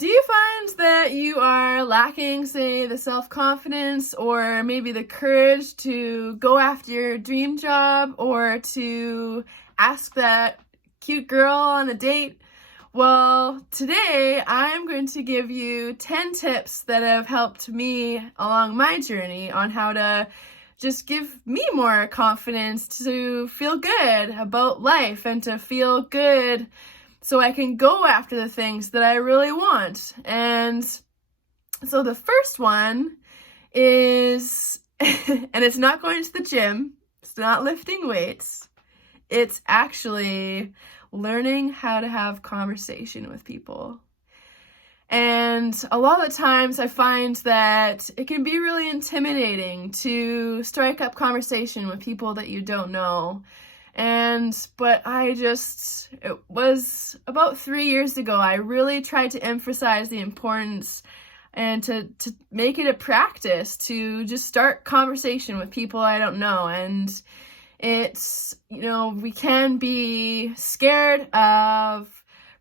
Do you find that you are lacking, say, the self-confidence or maybe the courage to go after your dream job or to ask that cute girl on a date? Well, today I'm going to give you 10 tips that have helped me along my journey on how to just give me more confidence to feel good about life and to feel good so I can go after the things that I really want. And so the first one is, and it's not going to the gym, it's not lifting weights, it's actually learning how to have conversation with people. And a lot of the times I find that it can be really intimidating to strike up conversation with people that you don't know. But it was about 3 years ago, I really tried to emphasize the importance and to make it a practice to just start conversation with people I don't know. And it's, we can be scared of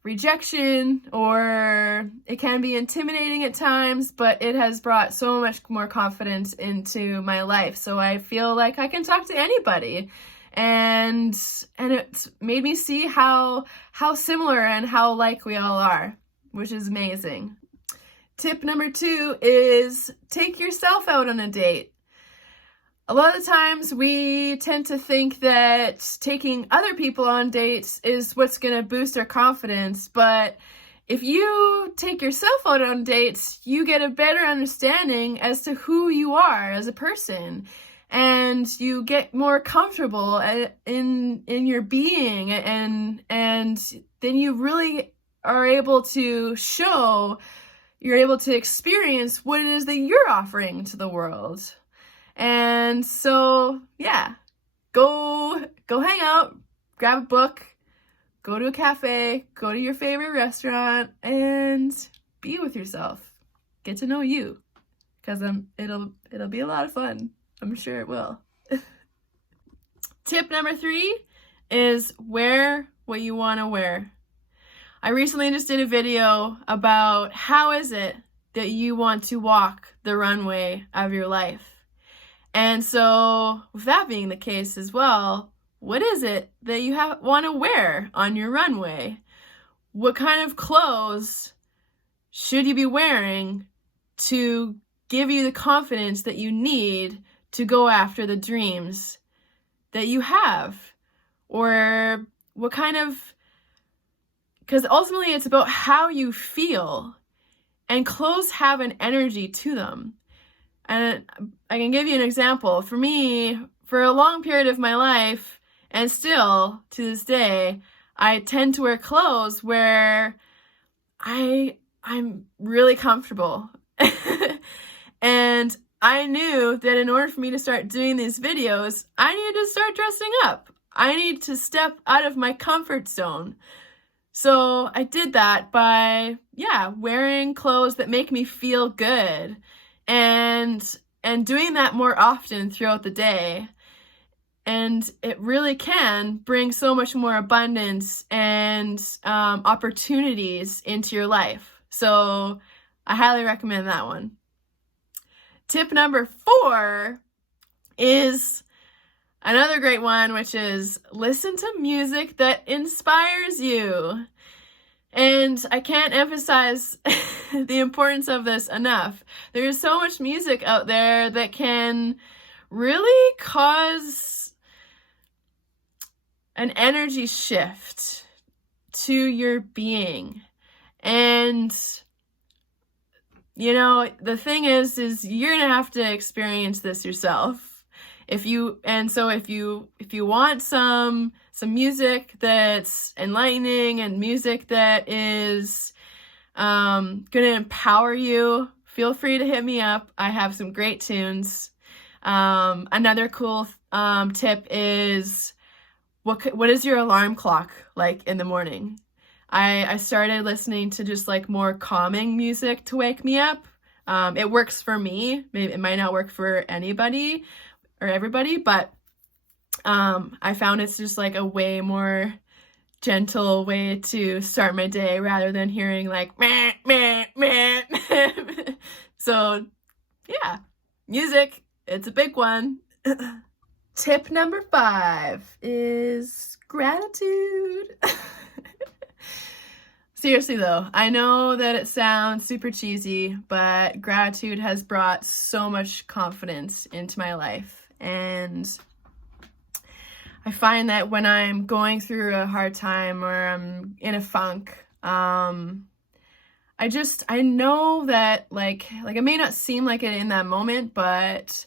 rejection or it can be intimidating at times, but it has brought so much more confidence into my life. So I feel like I can talk to anybody. And it's made me see how similar and how like we all are, which is amazing. Tip number 2 is take yourself out on a date. A lot of the times we tend to think that taking other people on dates is what's going to boost our confidence, but if you take yourself out on dates, you get a better understanding as to who you are as a person. And you get more comfortable in your being, and then you really are able to you're able to experience what it is that you're offering to the world. And so, yeah, go hang out, grab a book, go to a cafe, go to your favorite restaurant, and be with yourself. Get to know you, because it'll be a lot of fun. I'm sure it will. Tip number 3 is wear what you want to wear. I recently just did a video about how is it that you want to walk the runway of your life. And so with that being the case as well, what is it that you want to wear on your runway? What kind of clothes should you be wearing to give you the confidence that you need to go after the dreams that you have? Or what kind of, because ultimately it's about how you feel, and clothes have an energy to them. And I can give you an example. For me, for a long period of my life, and still to this day, I tend to wear clothes where I'm really comfortable. And I knew that in order for me to start doing these videos, I needed to start dressing up. I need to step out of my comfort zone. So I did that by, wearing clothes that make me feel good and doing that more often throughout the day. And it really can bring so much more abundance and opportunities into your life. So I highly recommend that one. Tip number 4 is another great one, which is listen to music that inspires you. And I can't emphasize the importance of this enough. There's so much music out there that can really cause an energy shift to your being. And the thing is you're going to have to experience this yourself. If you want some music that's enlightening and music that is going to empower you, feel free to hit me up. I have some great tunes. Another cool tip is what is your alarm clock like in the morning? I started listening to just like more calming music to wake me up. It works for me. Maybe it might not work for anybody or everybody, but I found it's just like a way more gentle way to start my day rather than hearing like meh, meh, meh. So yeah, music, it's a big one. Tip number 5 is gratitude. Seriously though, I know that it sounds super cheesy, but gratitude has brought so much confidence into my life. And I find that when I'm going through a hard time or I'm in a funk, I know that like it may not seem like it in that moment, but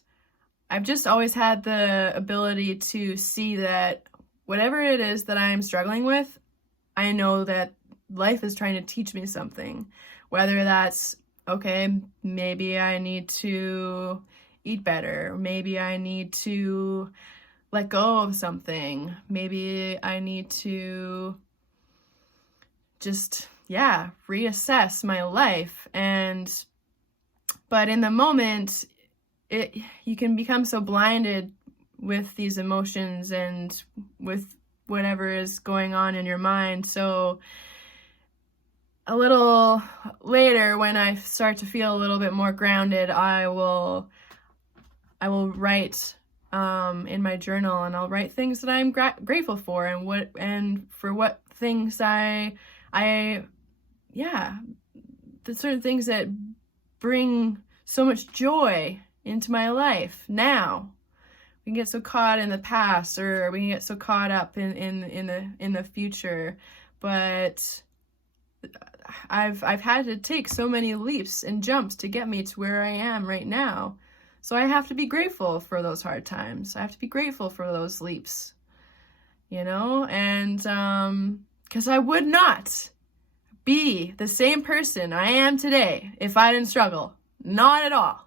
I've just always had the ability to see that whatever it is that I'm struggling with, I know that life is trying to teach me something. Whether that's, okay, maybe I need to eat better. Maybe I need to let go of something. Maybe I need to just, reassess my life. But in the moment, you can become so blinded with these emotions and with whatever is going on in your mind. So a little later, when I start to feel a little bit more grounded, I will write in my journal, and I'll write things that I'm grateful for, and for what things the certain things that bring so much joy into my life now. We can get so caught in the past, or we can get so caught up in the future, but I've had to take so many leaps and jumps to get me to where I am right now. So I have to be grateful for those hard times. I have to be grateful for those leaps, and because I would not be the same person I am today if I didn't struggle. Not at all.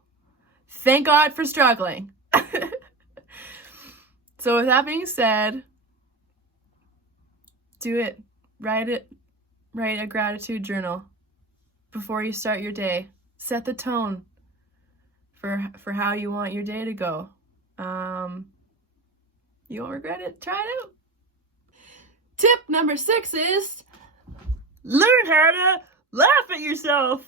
Thank God for struggling. So with that being said, do it. Write a gratitude journal before you start your day. Set the tone for how you want your day to go. You won't regret it. Try it out. Tip number 6 is learn how to laugh at yourself.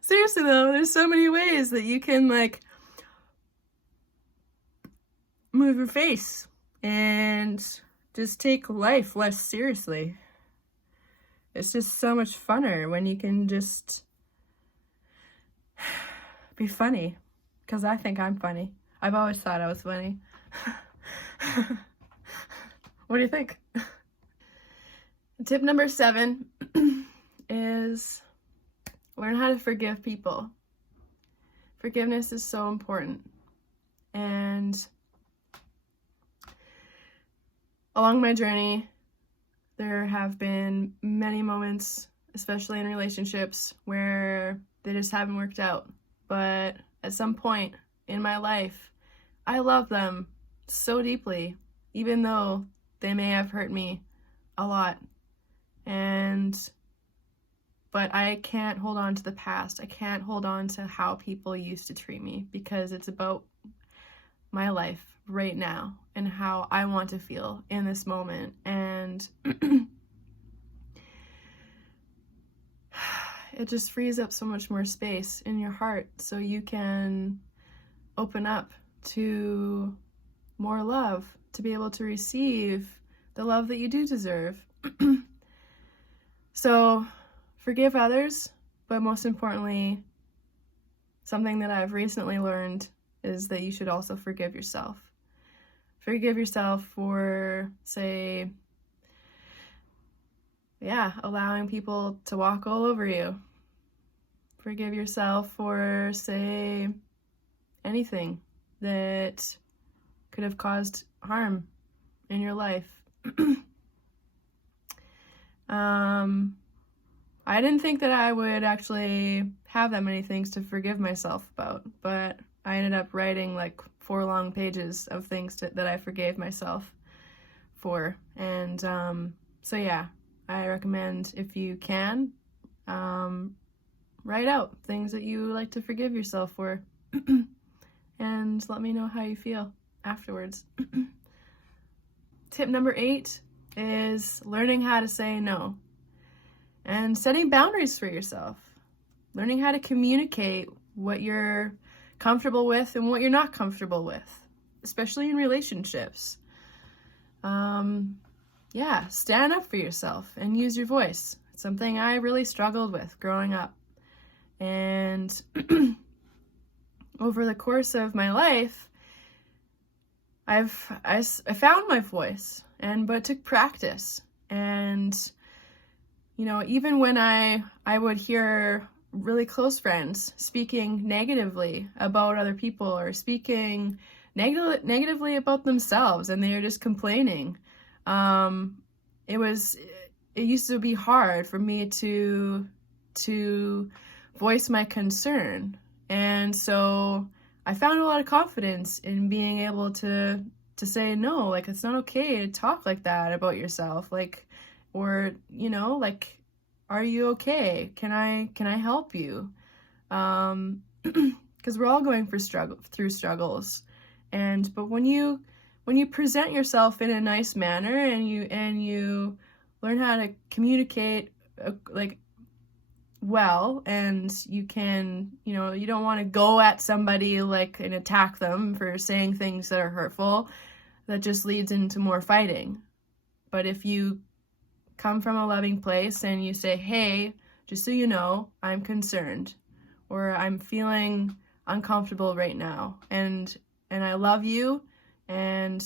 Seriously though, there's so many ways that you can move your face and just take life less seriously. It's just so much funner when you can just be funny, because I think I'm funny. I've always thought I was funny. What do you think? Tip number 7 is learn how to forgive people. Forgiveness is so important. And along my journey, there have been many moments, especially in relationships, where they just haven't worked out. But at some point in my life, I love them so deeply, even though they may have hurt me a lot. But I can't hold on to the past. I can't hold on to how people used to treat me, because it's about my life right now and how I want to feel in this moment. And it just frees up so much more space in your heart so you can open up to more love, to be able to receive the love that you do deserve. So forgive others, but most importantly, something that I've recently learned is that you should also forgive yourself. Forgive yourself for, say, allowing people to walk all over you. Forgive yourself for, say, anything that could have caused harm in your life. I didn't think that I would actually have that many things to forgive myself about, but I ended up writing 4 long pages of things that I forgave myself for. And I recommend, if you can, write out things that you like to forgive yourself for and let me know how you feel afterwards. tip number 8 is learning how to say no and setting boundaries for yourself. Learning how to communicate what you're comfortable with and what you're not comfortable with, especially in relationships. Stand up for yourself and use your voice. It's something I really struggled with growing up. And over the course of my life, I found my voice, but it took practice. And, even when I would hear really close friends speaking negatively about other people or speaking negatively about themselves, and they were just complaining, it used to be hard for me to voice my concern. And so I found a lot of confidence in being able to say no, like, it's not okay to talk like that about yourself, are you okay? Can I help you? Because we're all going through struggles. But when you present yourself in a nice manner and you learn how to communicate well, and you can, you don't want to go at somebody and attack them for saying things that are hurtful, that just leads into more fighting. But if you come from a loving place and you say, hey, just so you know, I'm concerned, or I'm feeling uncomfortable right now, and I love you, and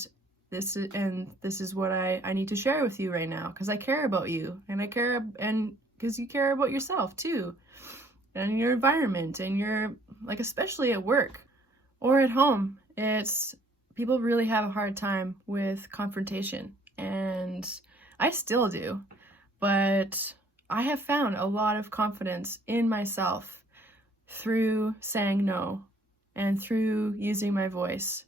this is what I need to share with you right now, because I care about you, and because you care about yourself too, and your environment, and your, especially at work or at home. People really have a hard time with confrontation, and I still do, but I have found a lot of confidence in myself through saying no and through using my voice.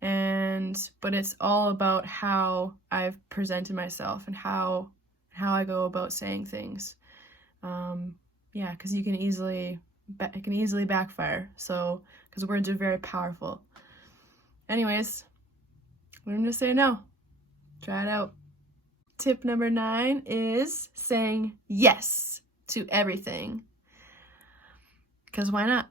But it's all about how I've presented myself and how I go about saying things. Because it can easily backfire. So, because words are very powerful. Anyways, learn to say no. Try it out. Tip number 9 is saying yes to everything. Because why not?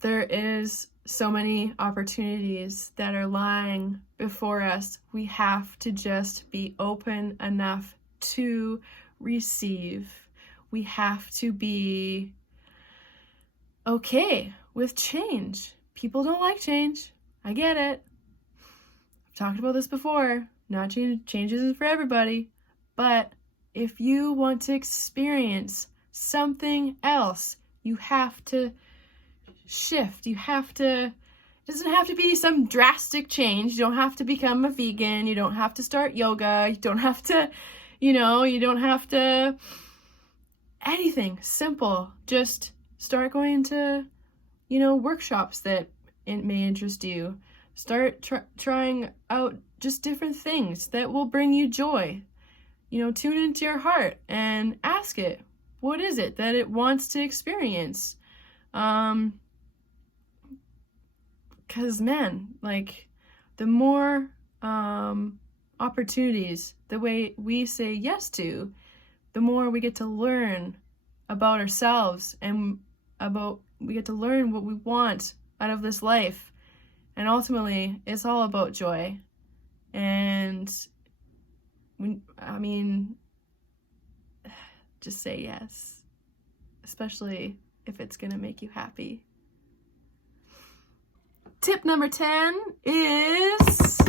There is so many opportunities that are lying before us. We have to just be open enough to receive. We have to be okay with change. People don't like change. I get it. I've talked about this before. Not change isn't for everybody. But if you want to experience something else, you have to shift. It doesn't have to be some drastic change. You don't have to become a vegan. You don't have to start yoga. You don't have to, anything simple. Just start going to, workshops that it may interest you. Start trying out just different things that will bring you joy. Tune into your heart and ask it, what is it that it wants to experience? Because, the more opportunities the way we say yes to, the more we get to learn about ourselves, and we get to learn what we want out of this life. And ultimately, it's all about joy. And just say yes, especially if it's going to make you happy. Tip number 10 is,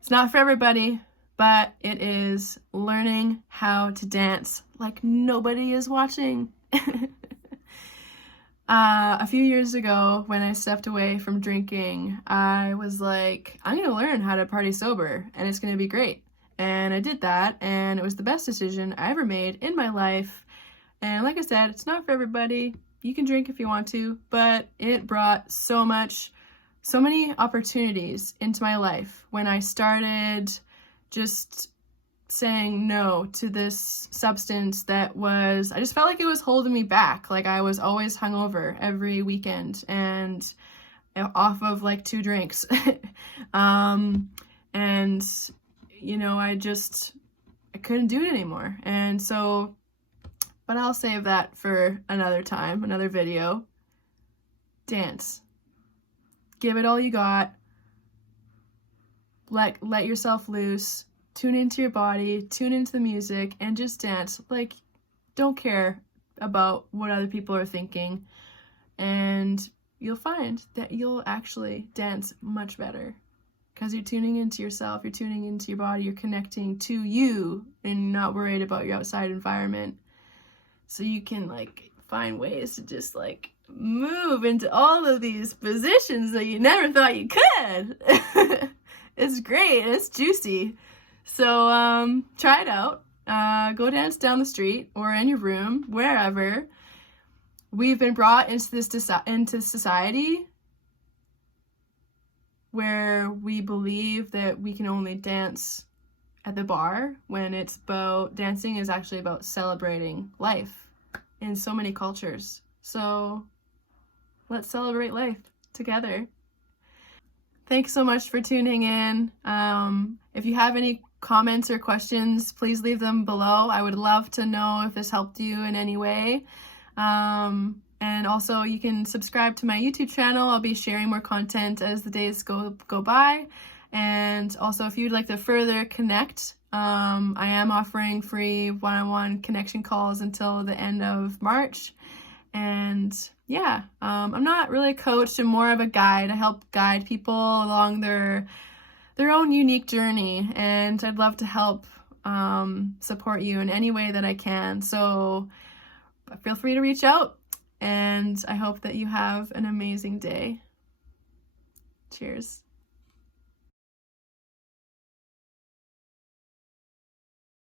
it's not for everybody, but it is learning how to dance like nobody is watching. A few years ago, when I stepped away from drinking, I was like, I'm going to learn how to party sober, and it's going to be great. And I did that, and it was the best decision I ever made in my life. And like I said, it's not for everybody. You can drink if you want to, but it brought so many opportunities into my life when I started just saying no to this substance that I just felt like it was holding me back. Like I was always hungover every weekend and off of 2 drinks. And I couldn't do it anymore. And so, but I'll save that for another time, another video. Dance. Give it all you got. Let yourself loose. Tune into your body, tune into the music, and just dance. Like, don't care about what other people are thinking. And you'll find that you'll actually dance much better. Because you're tuning into yourself, you're tuning into your body, you're connecting to you and not worried about your outside environment. So you can like find ways to just like move into all of these positions that you never thought you could. It's great, it's juicy. So try it out. Go dance down the street or in your room, wherever. We've been brought into society where we believe that we can only dance at the bar, when dancing is actually about celebrating life in so many cultures. So let's celebrate life together. Thanks so much for tuning in. If you have any comments or questions, please leave them below. I would love to know if this helped you in any way. And also you can subscribe to my YouTube channel. I'll be sharing more content as the days go by. And also if you'd like to further connect, I am offering free one-on-one connection calls until the end of March. And yeah, I'm not really a coach, I'm more of a guide. I help guide people along their own unique journey, and I'd love to help support you in any way that I can. So feel free to reach out, and I hope that you have an amazing day. Cheers.